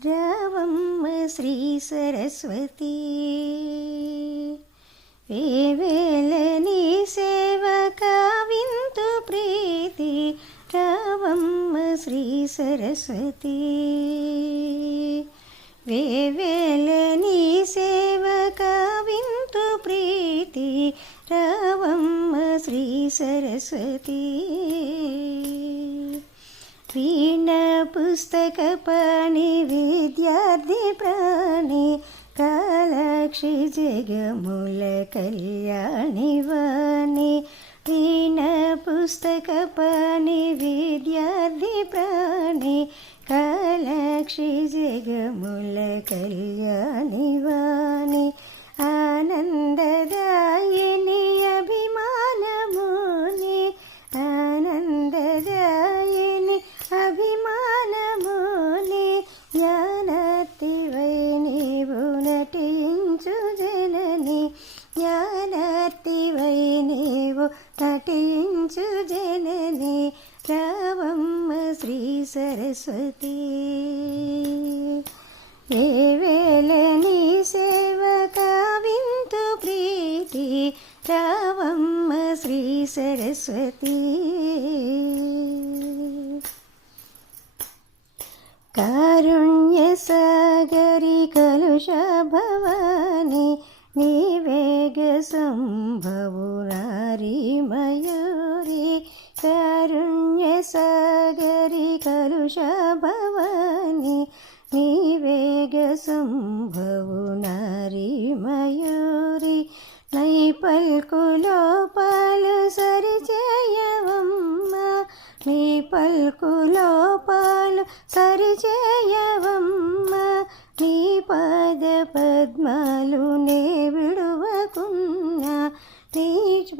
రావమ్మ శ్రీ సరస్వతి వేవేల నీ సేవ కావింతు ప్రీతి రావమ్మ శ్రీ సరస్వతి వేవేల నీ సేవ కావింతు ప్రీతి రావమ్మ శ్రీ సరస్వతి వీణ పుస్తక పాణి విద్యార్థి ప్రాణి కాలాక్షి జగముల కళ్యాణి వాణి వీణ పుస్తక పాణి విద్యార్థి ప్రాణి కాలాక్షి జగముల కళ్యాణి వాణి ఆనందదాయిని అభిమానముని ఆనందదాయిని అభిమానముని జ్ఞానార్తివై నీవు నటించు జనని జ్ఞానార్తివై నీవు నటించు జనని రావమ్మ శ్రీ సరస్వతి ఏ వేళ నీ సేవ కావింతు ప్రీతి రావమ్మ శ్రీ సరస్వతి కారుణ్య సాగరి కలుష భవాని నీవేగ సంభవు నారీ మయూరి కారుణ్య సాగరి కలుష భవాని నీవేగ సంభవు నారీ మయూరి నై పల్కులోపాలు సరిచేయవమ్మ నీ పల్కులోపాలు సరిచేయవమ్మ నీ పాద పద్మాలు నే విడువకున్నా నీ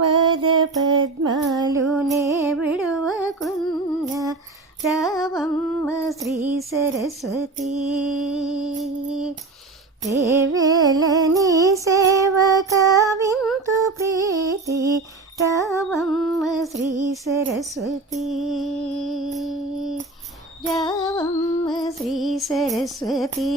పాద పద్మాలు నే విడువకున్నా రావమ్మ శ్రీ సరస్వతి దేవేల నీ సేవ కావింతు ప్రీతి రావమ్మ శ్రీ సరస్వతి రావమ్మ శ్రీ సరస్వతి